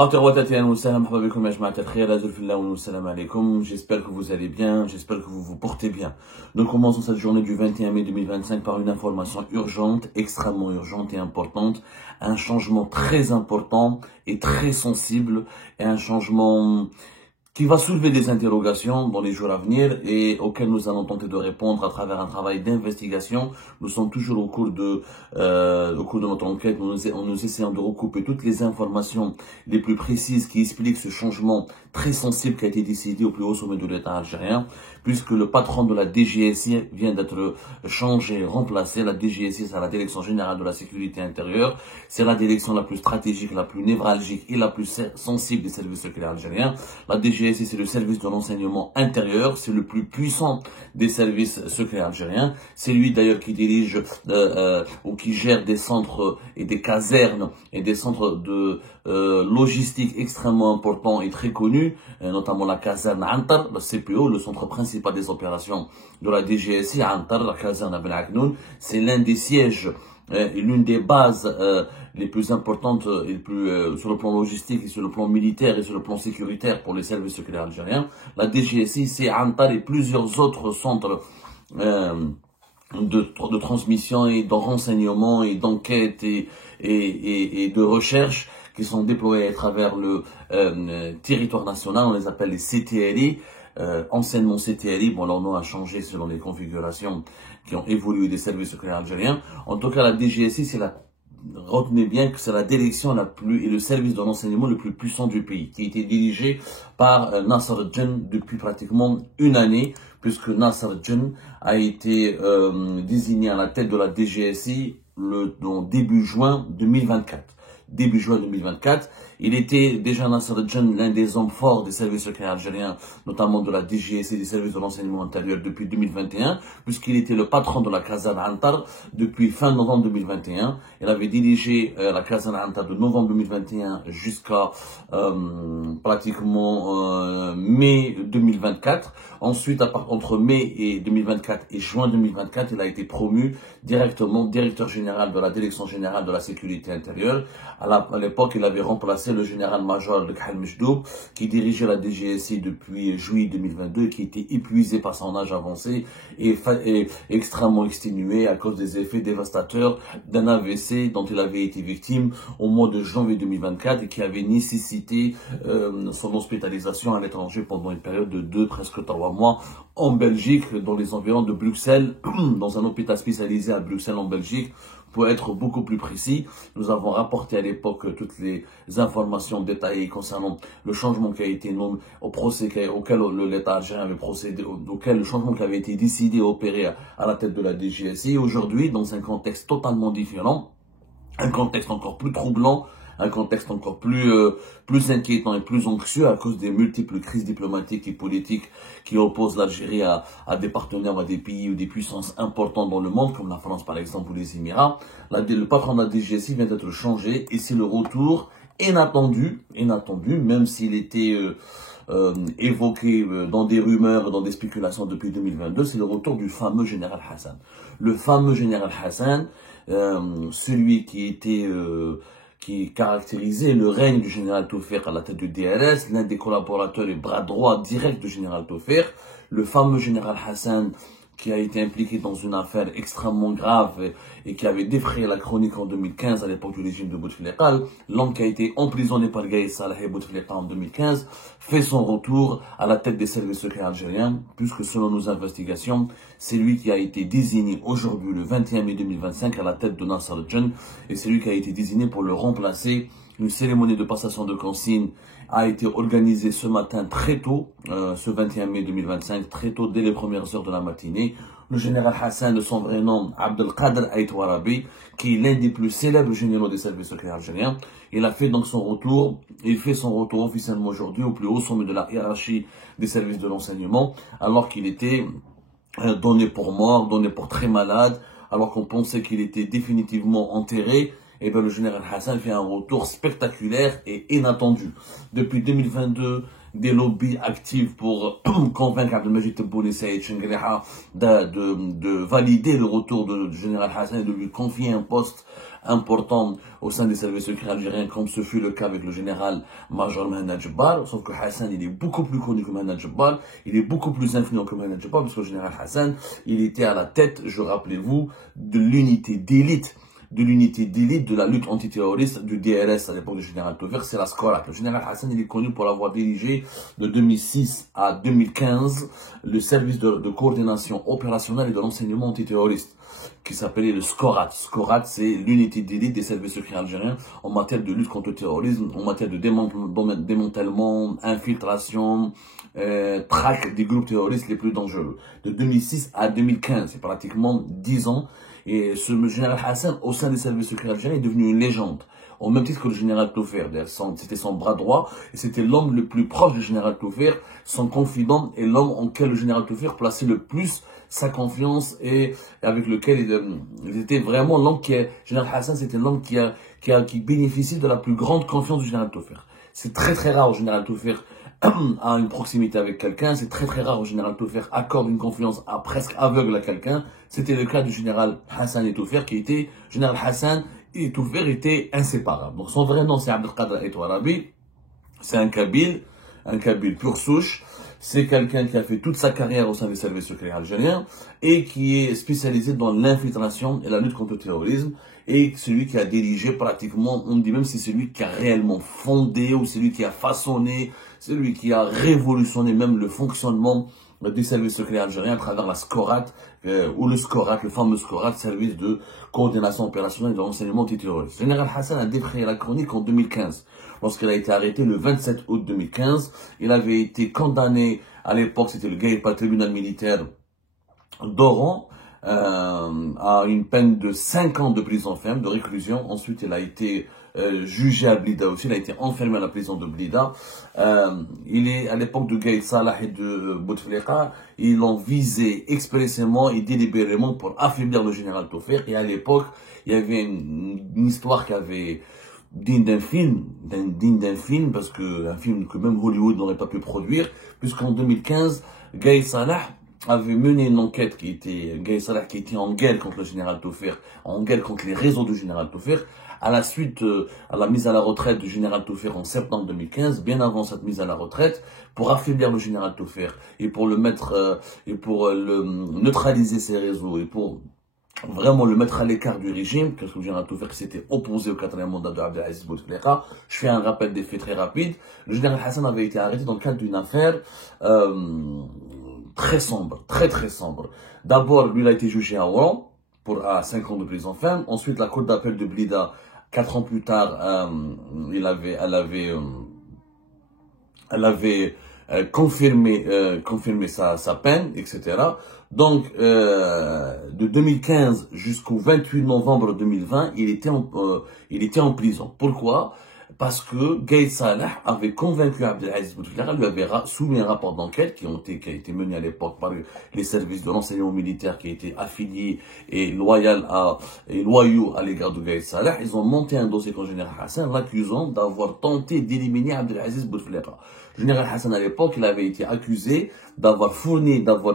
J'espère que vous allez bien, j'espère que vous vous portez bien. Nous commençons cette journée du 21 mai 2025 par une information urgente, extrêmement urgente et importante. Un changement très important et très sensible, et un changement qui va soulever des interrogations dans les jours à venir et auxquelles nous allons tenter de répondre à travers un travail d'investigation. Nous sommes toujours au cours de notre enquête, nous essayons de recouper toutes les informations les plus précises qui expliquent ce changement très sensible qui a été décidé au plus haut sommet de l'État algérien, puisque le patron de la DGSI vient d'être changé, remplacé. La DGSI, c'est la Direction Générale de la Sécurité Intérieure. C'est la direction la plus stratégique, la plus névralgique et la plus sensible des services secrets algériens. La DGSI, c'est le service de renseignement intérieur. C'est le plus puissant des services secrets algériens. C'est lui d'ailleurs qui dirige ou qui gère des centres et des casernes et des centres de logistique extrêmement importants et très connus, notamment la caserne Antar, le CPO, le centre principal des opérations de la DGSI, Antar, la caserne Ben Aknoun. C'est l'un des sièges et l'une des bases les plus importantes et sur le plan logistique et sur le plan militaire et sur le plan sécuritaire pour les services secrets algériens. La DGSI, c'est Antar et plusieurs autres centres de transmission et de renseignement et d'enquête et de recherche qui sont déployés à travers le territoire national. On les appelle les CTRI, anciennement CTRI. Bon, leur nom a changé selon les configurations qui ont évolué des services secrets algériens. En tout cas, la DGSI, retenez bien que c'est la direction et le service de renseignement le plus puissant du pays, qui a été dirigé par Nasser Djen depuis pratiquement une année, puisque Nasser Djen a été désigné à la tête de la DGSI début juin 2024. Début juin 2024. Il était déjà Nasser Djen, l'un des hommes forts des services secrets algériens, notamment de la DGSI, des services de renseignement intérieur depuis 2021, puisqu'il était le patron de la caserne Antar depuis fin novembre 2021. Il avait dirigé la caserne Antar de novembre 2021 jusqu'à pratiquement mai 2024. Ensuite, entre mai et 2024 et juin 2024, il a été promu directement directeur général de la Direction Générale de la Sécurité Intérieure. À l'époque, il avait remplacé le général-major Khal Mejdoub, qui dirigeait la DGSI depuis juillet 2022 et qui était épuisé par son âge avancé et extrêmement exténué à cause des effets dévastateurs d'un AVC dont il avait été victime au mois de janvier 2024 et qui avait nécessité son hospitalisation à l'étranger pendant une période de presque 3 mois en Belgique, dans les environs de Bruxelles, dans un hôpital spécialisé à Bruxelles en Belgique. Pour être beaucoup plus précis, nous avons rapporté à l'époque toutes les informations détaillées concernant le changement qui a été nommé au procès auquel l'État algérien avait procédé, auquel le changement qui avait été décidé et opéré à la tête de la DGSI. Aujourd'hui, dans un contexte totalement différent, un contexte encore plus troublant, un contexte encore plus inquiétant et plus anxieux à cause des multiples crises diplomatiques et politiques qui opposent l'Algérie à des partenaires, à des pays ou des puissances importantes dans le monde, comme la France par exemple ou les Émirats. Le patron de la DGSI vient d'être changé et c'est le retour inattendu, même s'il était évoqué dans des rumeurs, dans des spéculations depuis 2022, c'est le retour du fameux général Hassan. Le fameux général Hassan, celui qui caractérisait le règne du général Tofeq à la tête du DRS, l'un des collaborateurs et bras droit direct du général Tofeq, le fameux général Hassan qui a été impliqué dans une affaire extrêmement grave et qui avait défrayé la chronique en 2015 à l'époque du régime de Bouteflika. L'homme qui a été emprisonné par Gaïd Salah et Bouteflika en 2015 fait son retour à la tête des services secrets algériens, puisque selon nos investigations, c'est lui qui a été désigné aujourd'hui, le 21 mai 2025, à la tête de Nasser Djen, et c'est lui qui a été désigné pour le remplacer. Une cérémonie de passation de consigne a été organisée ce matin très tôt, ce 21 mai 2025, très tôt, dès les premières heures de la matinée. Le général Hassan, de son vrai nom, Abdelkader Ait Warabi, qui est l'un des plus célèbres généraux des services secrets algériens, il fait son retour officiellement aujourd'hui au plus haut sommet de la hiérarchie des services de renseignement, alors qu'il était donné pour mort, donné pour très malade, alors qu'on pensait qu'il était définitivement enterré. Et bien le général Hassan fait un retour spectaculaire et inattendu. Depuis 2022, des lobbies actifs pour convaincre Abdelmajid Tebboune et Saïd Chengueleha de valider le retour du général Hassan et de lui confier un poste importants au sein des services secrets algériens, comme ce fut le cas avec le général-major Mohamed Jebbar. Sauf que Hassan, il est beaucoup plus connu que Mohamed Jebbar, il est beaucoup plus influent que Mohamed Jebbar, parce que le général Hassan, il était à la tête, je rappelez-vous, de l'unité d'élite de la lutte antiterroriste du DRS à l'époque du général Taufer, c'est la SCORAT. Le général Hassan, il est connu pour avoir dirigé de 2006 à 2015 le service de coordination opérationnelle et de renseignement antiterroriste, qui s'appelait le SCORAT. SCORAT, c'est l'unité d'élite des services secrets algériens en matière de lutte contre le terrorisme, en matière de démantèlement, infiltration, traque des groupes terroristes les plus dangereux. De 2006 à 2015, c'est pratiquement 10 ans. Et ce général Hassan, au sein des services secrets algériens, est devenu une légende. Au même titre que le général Taufer. C'était son bras droit et c'était l'homme le plus proche du général Taufer, son confident et l'homme en lequel le général Taufer plaçait le plus sa confiance et avec lequel il était vraiment l'homme qui est, général Hassan, c'était l'homme qui bénéficie de la plus grande confiance du général Taufer. C'est très très rare au général Taufer à une proximité avec quelqu'un, c'est très très rare au général Taufer accorde une confiance presque aveugle à quelqu'un. C'était le cas du général Hassan et Taufer qui était, général Hassan et Taufer étaient inséparables. Donc son vrai nom c'est Abdelkader Etouarabi, c'est un Kabyle pur souche. C'est quelqu'un qui a fait toute sa carrière au sein des services secrets algériens et qui est spécialisé dans l'infiltration et la lutte contre le terrorisme. Et celui qui a dirigé pratiquement, on dit même c'est celui qui a réellement fondé ou celui qui a façonné, celui qui a révolutionné même le fonctionnement des services secrets algériens à travers la SCORAT, ou le SCORAT, le fameux SCORAT, service de coordination opérationnelle et de renseignement antiterroriste. Le général Hassan a défrayé la chronique en 2015. Lorsqu'il a été arrêté le 27 août 2015, il avait été condamné, à l'époque c'était le Guaïpa tribunal militaire d'Oran, à une peine de 5 ans de prison ferme, de réclusion. Ensuite, il a été jugé à Blida aussi, il a été enfermé à la prison de Blida. Il est à l'époque de Gaïd Salah et de Bouteflika, ils l'ont visé expressément et délibérément pour affaiblir le général Taufer. Et à l'époque, il y avait une histoire qui avait digne d'un film, parce que un film que même Hollywood n'aurait pas pu produire, puisqu'en 2015, Gaïd Salah avait mené une enquête Gaïd Salah qui était en guerre contre le général Taufer, en guerre contre les réseaux du général Taufer, à la suite à la mise à la retraite du général Taufer en septembre 2015, bien avant cette mise à la retraite, pour affaiblir le général Taufer et pour le mettre et pour le neutraliser ses réseaux et pour vraiment le mettre à l'écart du régime, parce que le général Taufer s'était opposé au 4e mandat de Abdelaziz Bouteflika. Je fais un rappel des faits très rapide. Le général Hassan avait été arrêté dans le cadre d'une affaire très sombre, très sombre. D'abord, lui, il a été jugé à Oran à 5 ans de prison ferme. Ensuite, la cour d'appel de Blida, 4 ans plus tard, elle avait confirmé sa peine, etc. Donc, de 2015 jusqu'au 28 novembre 2020, il était en prison. Pourquoi? Parce que Gaïd Salah avait convaincu Abdelaziz Bouteflika, lui avait soumis un rapport d'enquête qui a été mené à l'époque par les services de renseignement militaire qui étaient affiliés et loyaux à l'égard de Gaïd Salah. Ils ont monté un dossier contre le général Hassan, l'accusant d'avoir tenté d'éliminer Abdelaziz Bouteflika. Le général Hassan, à l'époque, il avait été accusé d'avoir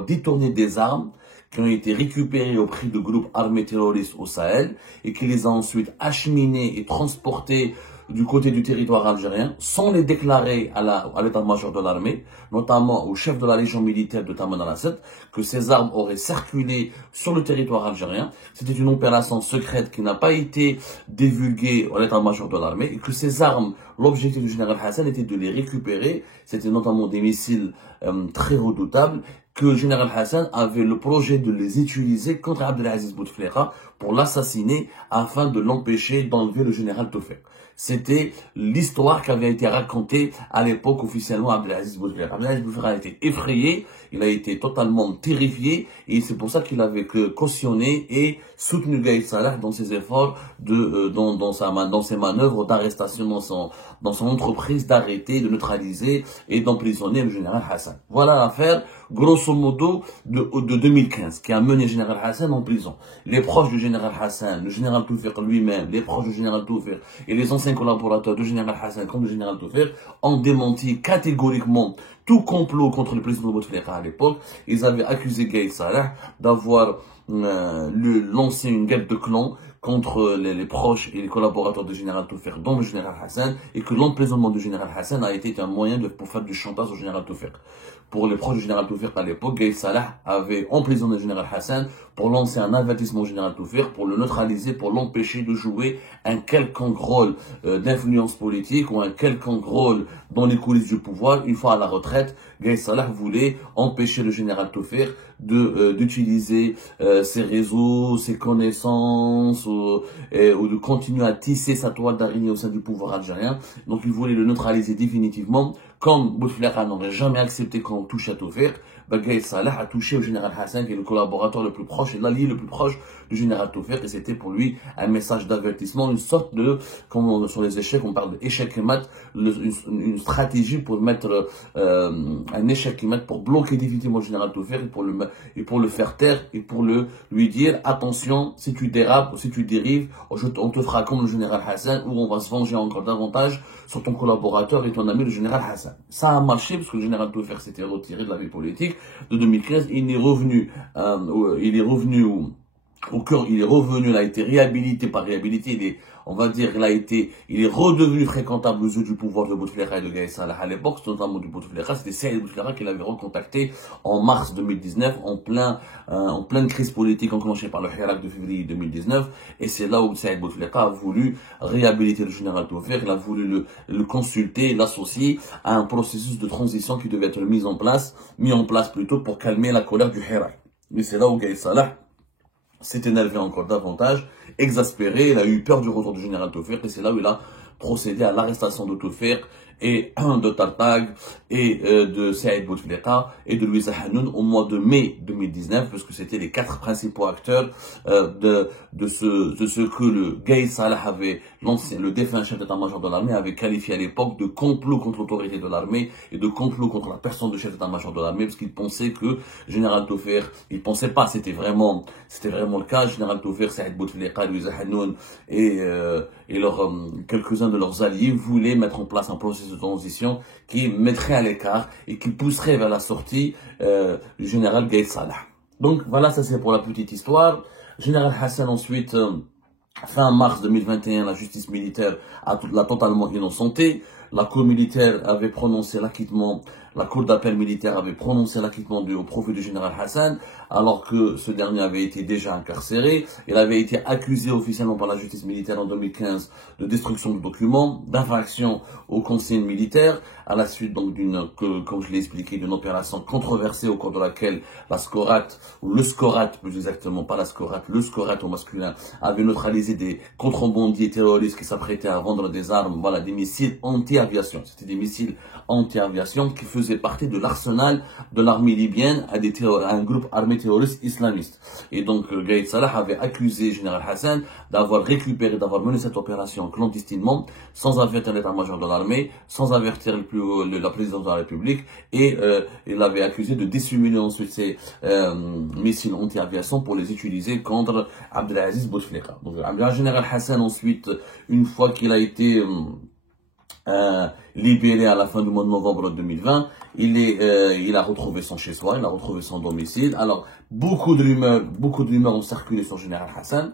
détourné des armes qui ont été récupérées au prix de groupes armés terroristes au Sahel et qui les a ensuite acheminées et transportées du côté du territoire algérien, sans les déclarer à l'état-major de l'armée, notamment au chef de la région militaire de Taman al-Assad, que ces armes auraient circulé sur le territoire algérien. C'était une opération secrète qui n'a pas été divulguée à l'état-major de l'armée, et que ces armes, l'objectif du général Hassan était de les récupérer. C'était notamment des missiles très redoutables, que le général Hassan avait le projet de les utiliser contre Abdelaziz Bouteflika pour l'assassiner afin de l'empêcher d'enlever le général Taufer. C'était l'histoire qui avait été racontée à l'époque officiellement à Abdelaziz Bouteflika. Abdelaziz Bouteflika a été effrayé, il a été totalement terrifié et c'est pour ça qu'il avait cautionné et soutenu Gaïd Salah dans ses efforts dans ses manœuvres d'arrestation, dans son entreprise d'arrêter, de neutraliser et d'emprisonner le général Hassan. Voilà l'affaire, grosso modo, de 2015, qui a mené le général Hassan en prison. Les proches du général Hassan, le général Taufer lui-même, les proches du général Taufer et les anciens collaborateurs du général Hassan comme du général Taufer ont démenti catégoriquement tout complot contre le président Bouteflika à l'époque. Ils avaient accusé Gaïd Salah d'avoir lancé une guerre de clans contre les proches et les collaborateurs du général Tawfiq, dont le général Hassan, et que l'emprisonnement du général Hassan a été un moyen pour faire du chantage au général Tawfiq. Pour les proches du général Tawfiq à l'époque, Gaïd Salah avait emprisonné le général Hassan pour lancer un avertissement au général Tawfiq, pour le neutraliser, pour l'empêcher de jouer un quelconque rôle d'influence politique ou un quelconque rôle dans les coulisses du pouvoir. Une fois à la retraite, Gaïd Salah voulait empêcher le général Tawfiq d'utiliser ses réseaux, ses connaissances ou de continuer à tisser sa toile d'araignée au sein du pouvoir algérien. Donc il voulait le neutraliser définitivement. Comme Bouteflika n'aurait jamais accepté qu'on touche à Tawfiq, Gaïd Salah a touché au général Hassan, qui est le collaborateur le plus proche et l'allié le plus proche du général Tawfiq, et c'était pour lui un message d'avertissement, une sorte de, comme sur les échecs, on parle d'échec et mat, une stratégie pour mettre un échec et mat pour bloquer définitivement le général Tawfiq et pour le faire taire et pour lui dire attention, si tu dérapes ou si tu dérives, on te fera comme le général Hassan, ou on va se venger encore davantage sur ton collaborateur et ton ami le général Hassan. Ça a marché parce que le général Tawfiq s'était retiré de la vie politique de 2015, il est revenu au cœur, il est revenu, il a été réhabilité, pas réhabilité, il est redevenu fréquentable aux yeux du pouvoir de Bouteflika et de Gaïd Salah à l'époque, notamment du Bouteflika. C'était Saïd Bouteflika qui l'avait recontacté en mars 2019, en pleine crise politique enclenchée par le Hirak de février 2019, et c'est là où Saïd Bouteflika a voulu réhabiliter le général Tawfiq, il a voulu le consulter, l'associer à un processus de transition qui devait être mis en place plutôt pour calmer la colère du Hirak. Mais c'est là où Gaïd Salah s'est énervé encore davantage, exaspéré, il a eu peur du retour du général Tawfiq, et c'est là où il a procédé à l'arrestation de Tawfiq et de Tartag et de Saïd Bouteflika et de Louisa Hanoun au mois de mai 2019, puisque c'était les 4 principaux acteurs de ce que le Gaïd Salah avait lancé, le défunt chef d'état-major de l'armée avait qualifié à l'époque de complot contre l'autorité de l'armée et de complot contre la personne de chef d'état-major de l'armée, parce qu'il pensait que le général Tawfiq, il pensait pas, c'était vraiment le cas, le général Tawfiq, Saïd Bouteflika, Louisa Hanoun et quelques-uns de leurs alliés voulaient mettre en place un processus de transition qui mettrait à l'écart et qui pousserait vers la sortie du général Gaïd Salah. Donc voilà, ça c'est pour la petite histoire. Général Hassan ensuite, fin mars 2021, la justice militaire l'a totalement innocenté. La cour militaire avait prononcé l'acquittement, la cour d'appel militaire avait prononcé l'acquittement au profit du général Hassan, alors que ce dernier avait été déjà incarcéré. Il avait été accusé officiellement par la justice militaire en 2015 de destruction de documents, d'infraction aux consignes militaires, à la suite donc comme je l'ai expliqué, d'une opération controversée au cours de laquelle la SCORAT, ou le SCORAT plus exactement, pas la SCORAT, le SCORAT au masculin, avait neutralisé des contrebandiers terroristes qui s'apprêtaient à vendre des armes, voilà, des missiles anti-aviation. C'était des missiles anti-aviation qui faisaient partie de l'arsenal de l'armée libyenne à un groupe armé terroriste islamiste. Et donc, Gaïd Salah avait accusé Général Hassan d'avoir récupéré, d'avoir mené cette opération clandestinement, sans avertir l'état-major de l'armée, sans avertir la présidence de la République, et il l'avait accusé de dissimuler ensuite ces missiles anti-aviation pour les utiliser contre Abdelaziz Bouteflika. Donc, le général Hassan ensuite, une fois qu'il a été libéré à la fin du mois de novembre 2020, il a retrouvé son chez-soi, il a retrouvé son domicile. Alors, beaucoup de rumeurs ont circulé sur le général Hassan.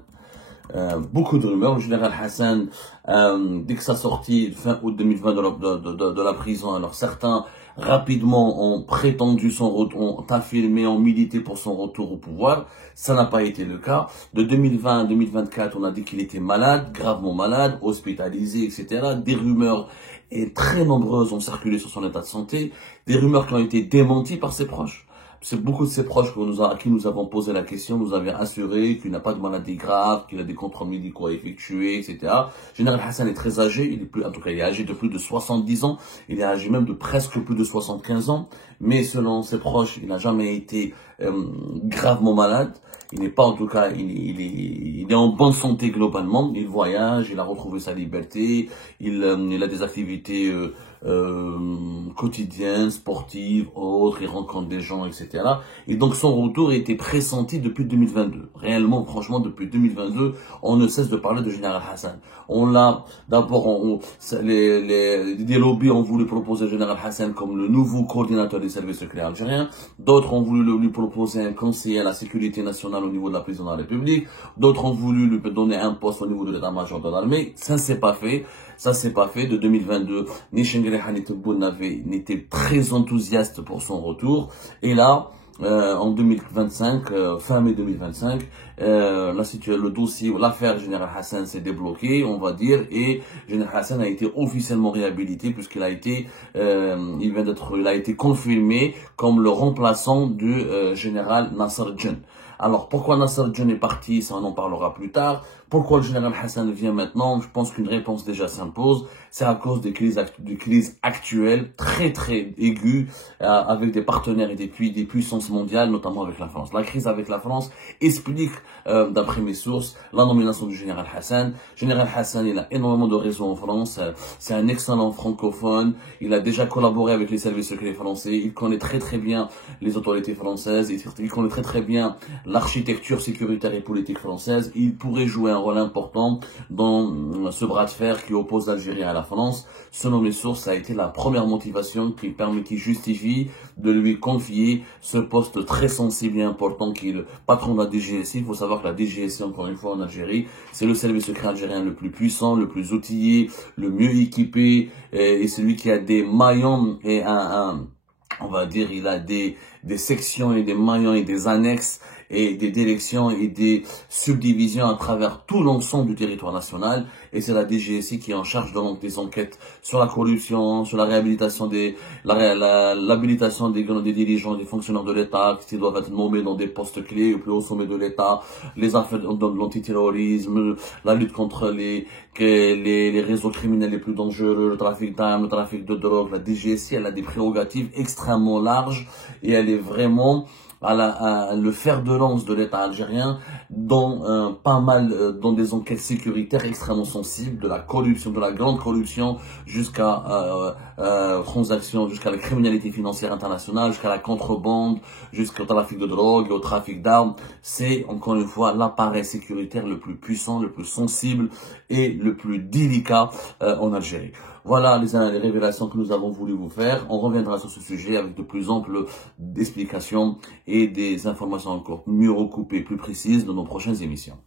Beaucoup de rumeurs. Le général Hassan, dès que sa sortie fin août 2020 de la prison, alors certains rapidement ont prétendu son retour, ont affirmé, ont milité pour son retour au pouvoir. Ça n'a pas été le cas. De 2020 à 2024, on a dit qu'il était malade, gravement malade, hospitalisé, etc. Des rumeurs très nombreuses ont circulé sur son état de santé. Des rumeurs qui ont été démenties par ses proches. C'est beaucoup de ses proches à qui nous avons posé la question, nous avaient assuré qu'il n'a pas de maladie grave, qu'il a des contrôles médicaux à effectuer, etc. Général Hassan est très âgé, il est âgé de plus de 70 ans, il est âgé même de presque plus de 75 ans, mais selon ses proches, il n'a jamais été gravement malade. Il n'est pas, en tout cas, il est en bonne santé globalement. Il voyage, il a retrouvé sa liberté, il a des activités quotidiennes, sportives, autres, il rencontre des gens, etc. Et donc son retour était pressenti depuis 2022. Réellement, franchement, depuis 2022, on ne cesse de parler de Général Hassan. On l'a, d'abord, des lobbies ont voulu proposer Général Hassan comme le nouveau coordinateur des services secrets algériens. D'autres ont voulu lui proposer un conseiller à la sécurité nationale au niveau de la présidence de la République. D'autres ont voulu lui donner un poste au niveau de l'état-major de l'armée. Ça ne s'est pas fait. Ça s'est pas fait. De 2022, ni Chenguereha ni Tebboune n'étaient très enthousiastes pour son retour. Et là, en 2025, fin mai 2025, le dossier, l'affaire Général Hassan s'est débloquée, on va dire, et Général Hassan a été officiellement réhabilité puisqu'il a été, il a été confirmé comme le remplaçant du général Nasser Djen. Alors, pourquoi Nasser Djen est parti, ça on en parlera plus tard. Pourquoi le général Hassan vient maintenant? Je pense qu'une réponse déjà s'impose. C'est à cause des crises actuelles très très aiguës avec des partenaires et des puissances mondiales, notamment avec la France. La crise avec la France explique, d'après mes sources, la nomination du général Hassan. Général Hassan, il a énormément de réseaux en France. C'est un excellent francophone. Il a déjà collaboré avec les services secrets français. Il connaît très très bien les autorités françaises. Il connaît très très bien l'architecture sécuritaire et politique française. Il pourrait jouer un rôle important dans ce bras de fer qui oppose l'Algérie à la France. Selon mes sources, ça a été la première motivation qui justifie de lui confier ce poste très sensible et important qui est le patron de la DGSI. Il faut savoir que la DGSI, encore une fois en Algérie, c'est le service secret algérien le plus puissant, le plus outillé, le mieux équipé, et celui qui a des maillons et on va dire, il a des sections et des maillons et des annexes et des directions et des subdivisions à travers tout l'ensemble du territoire national. Et c'est la DGSI qui est en charge donc des enquêtes sur la corruption, sur la réhabilitation l'habilitation des dirigeants, des fonctionnaires de l'État qui doivent être nommés dans des postes clés au plus haut sommet de l'État, les affaires de l'antiterrorisme, la lutte contre les réseaux criminels les plus dangereux, le trafic d'armes, le trafic de drogue. La DGSI, elle a des prérogatives extrêmement larges et elle est vraiment à le fer de lance de l'État algérien dans dans des enquêtes sécuritaires extrêmement sensibles, de la corruption, de la grande corruption jusqu'à transactions, jusqu'à la criminalité financière internationale, jusqu'à la contrebande, jusqu'au trafic de drogue et au trafic d'armes. C'est encore une fois l'appareil sécuritaire le plus puissant, le plus sensible et le plus délicat en Algérie. Voilà les révélations que nous avons voulu vous faire. On reviendra sur ce sujet avec de plus amples explications et des informations encore mieux recoupées, plus précises dans nos prochaines émissions.